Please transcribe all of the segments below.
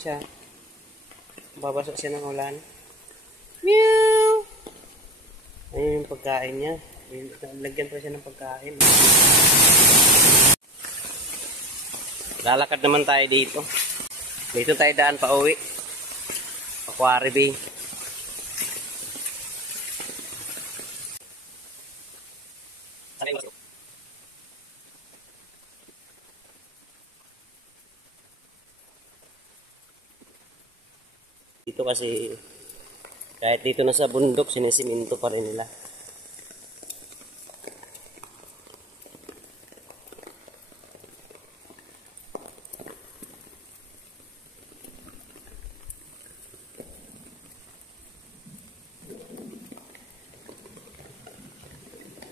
siya. Babasa siya ng ulan. Meow! Ayun yung pagkain niya. Lagyan pa siya ng pagkain. Lalakad naman tayo dito. Dito tayo daan pa uwi. Aquarium Bay. Dito kasi kahit dito na sa bundok, sinisiminto pa rin nila.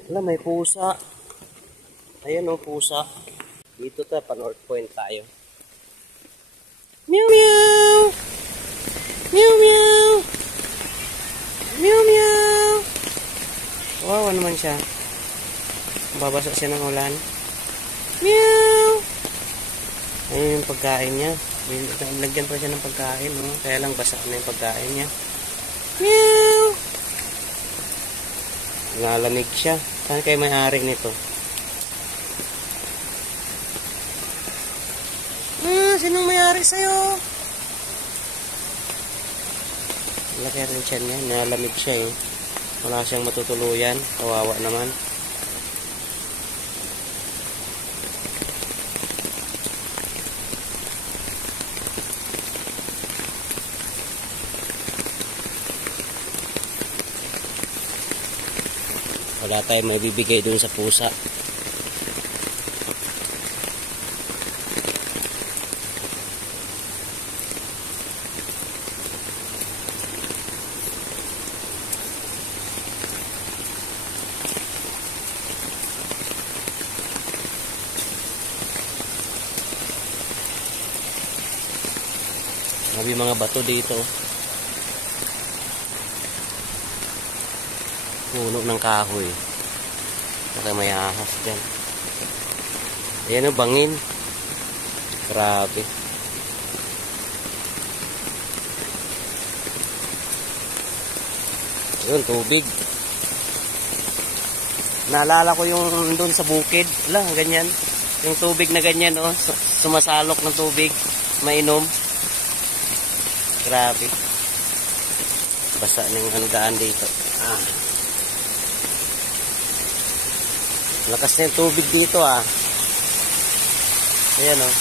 Wala, may pusa. Ayan o, pusa. Dito ta, pa North Point tayo. Meow meow! Meow meow! Meow meow! Wow, naman siya. Babasa siya ng ulan. Meow! Ayun yung pagkain niya. Lagyan pa siya ng pagkain. No? Kaya lang basa na yung pagkain niya. Meow! Nalamig siya. Saan kayo may-ari nito? Sinong may-ari sa'yo? Laki rin siya niya. Nalamig siya eh. Wala siyang matutuluyan. Kawawa naman. Wala tayong may bibigay dun sa pusa. May mga bato dito. Puno ng kahoy. Saka may ahas dyan. Ayan o, bangin. Grabe. Ayun, tubig. Naalala ko yung doon sa bukid. Wala, ganyan. Yung tubig na ganyan, oh. Sumasalok ng tubig. Mainom. Grabe. Basa ng ano daan dito. Lakas na yung tubig dito ah. Ayan oh.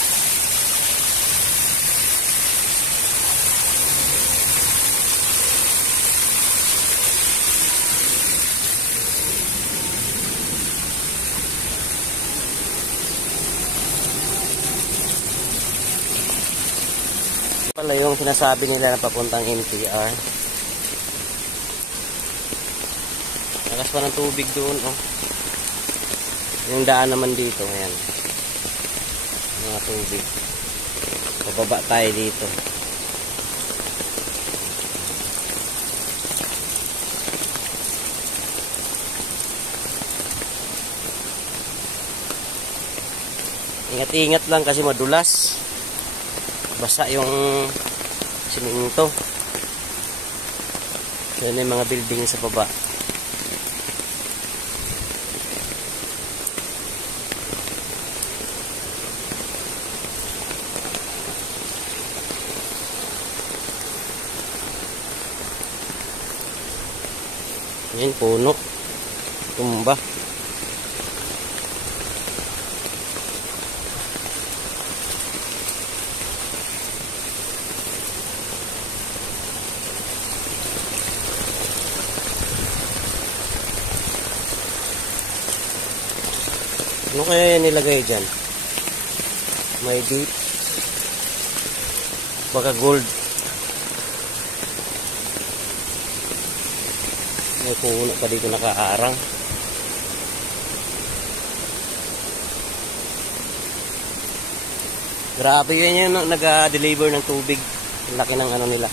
Pala yung sinasabi nila na papuntang NTR. Lakas pa ng tubig doon oh. Yung daan naman dito, ayan. Mga tubig. Pababa tayo dito. Ingat-ingat lang kasi madulas. Basa yung siminto. Yan yung mga building sa baba. Yan, puno. Tumba. Ano kaya yan nilagay dyan? May deep. Baka gold. May puno pa dito nakaarang. Grabe yun yung nag-deliver ng tubig. Laki ng ano nila.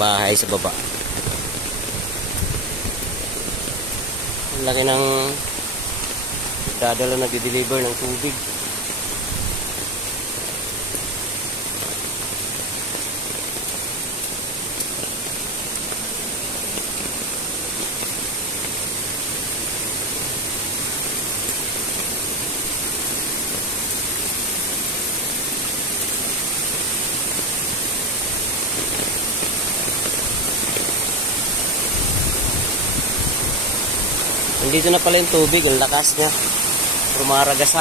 Bahay sa baba. Laki ng dadala, nag-deliver ng tubig. Nandito na pala yung tubig, ang lakas niya. Rumaragasa.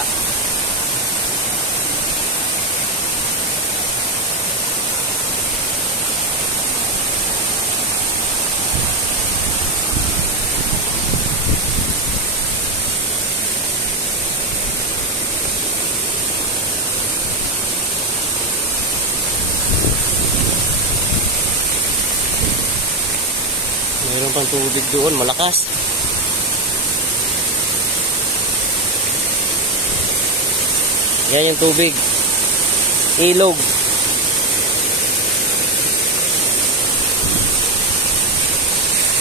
Mayroon pang tubig doon, malakas. Yan yung tubig. Ilog.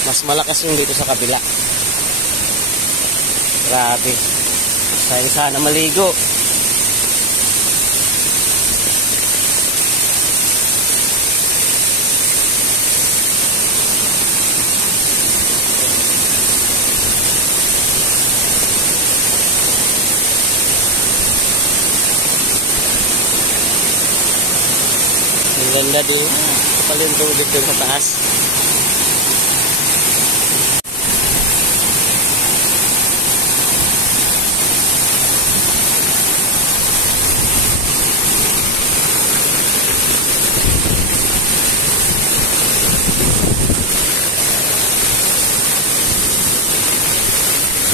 Mas malakas yung dito sa kabila. Grabe. Sayang sana maligo. Ang ganda din. Kapal yung tubig doon sa taas.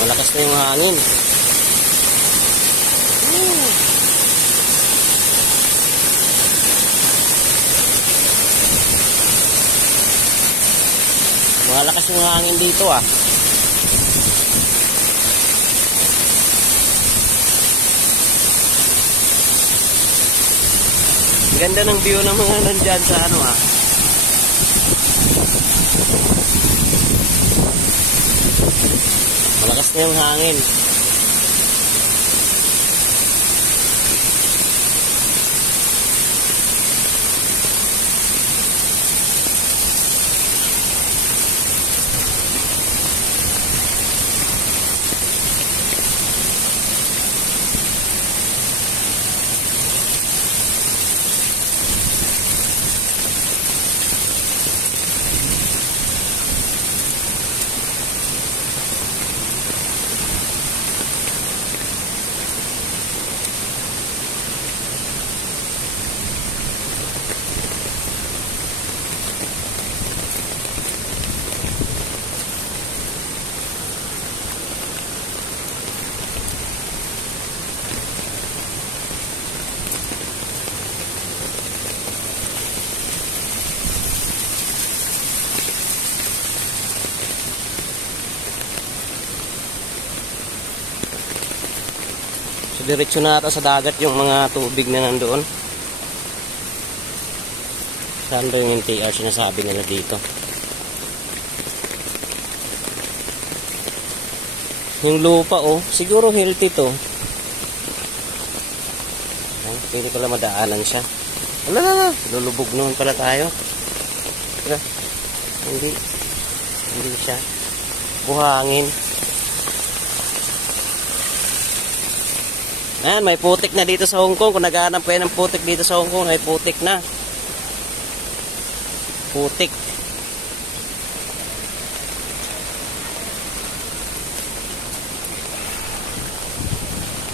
Malakas na yung hangin. Malakas yung hangin dito ah. Ganda ng view ng mga nandyan sa ano ah. Malakas na yung hangin. So, diretso na ata sa dagat yung mga tubig na nandoon. Saan ba yung NTR sinasabi nila dito? Yung lupa oh, siguro healthy to. Ay, pwede pala madaanan siya. Wala, lulubog noon pala tayo. Hindi siya. Buhangin. Ayan, may putik na dito sa Hong Kong. Kung naghahanap kayo ng putik dito sa Hong Kong, may putik na. Putik.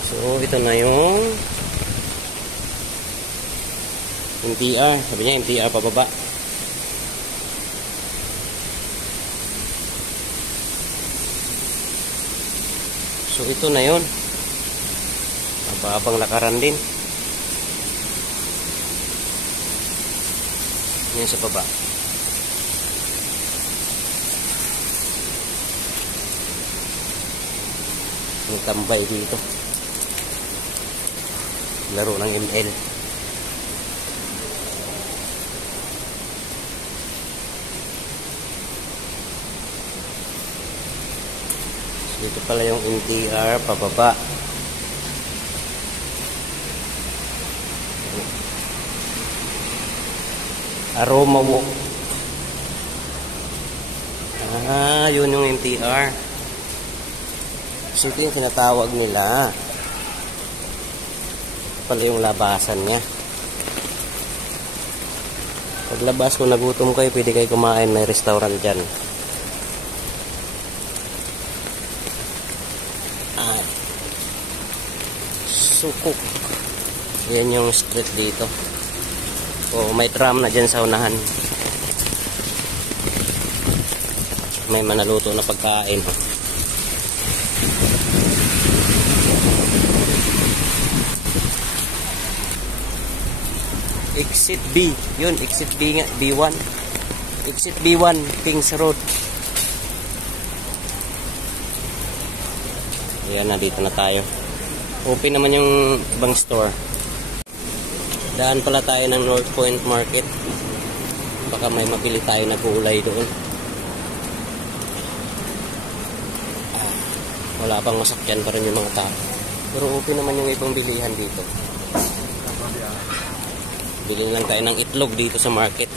So, ito na yung MTR. Sabi niya, MTR pababa. So, ito na yun. Mababang lakaran din. Yan sa baba. Magtambay dito. Laro ng ML. So Dito pala yung NTR pababa. Aroma Walk. Yun yung NTR. So ito yung tinatawag nila. Ito pala yung labasan niya. Paglabas kung nagutom kayo, pwede kayo kumain. May restaurant dyan. Sukuk. Yan yung street dito. O may tram na dyan sa unahan. May manaluto na pagkain. Exit B. Yun, exit B nga. B1. Exit B1, Kings Road. Ayan, nandito na tayo. Open naman yung ibang store. Daan pala tayo ng North Point Market. Baka may mabili tayo na gulay doon. Wala pang masakyan pa rin yung mga tao. Pero open naman yung ibang bilihan dito. Bili lang tayo ng itlog dito sa market.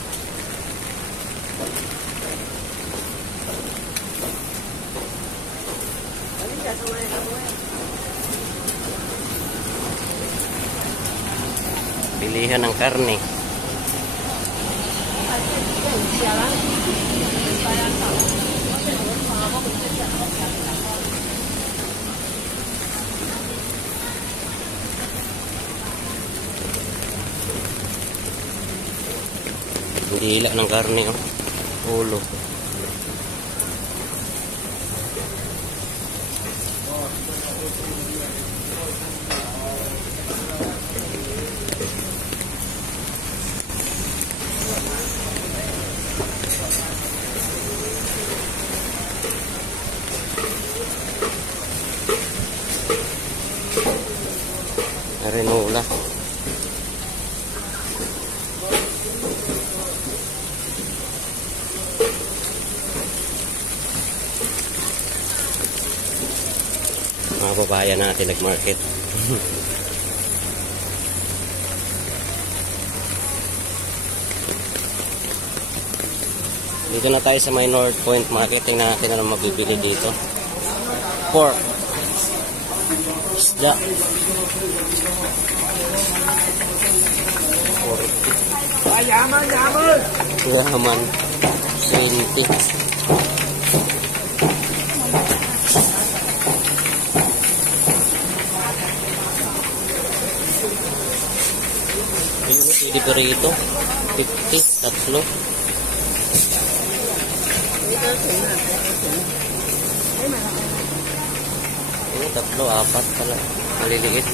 Bilihan ng karne. Hila ng karne, oh. Ulo. Renola. Mga babayan natin nag-market. Dito na tayo sa may North Point Market. Tingnan natin ano mabibili dito. Pork. Isda. Pork. Yaman, yaman. Yaman. 20. Ayun, pwede pa rito. 50, tatlo. Ayun, tatlo, apat pala. Maliliit.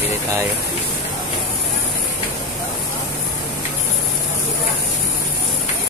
Pili tayo.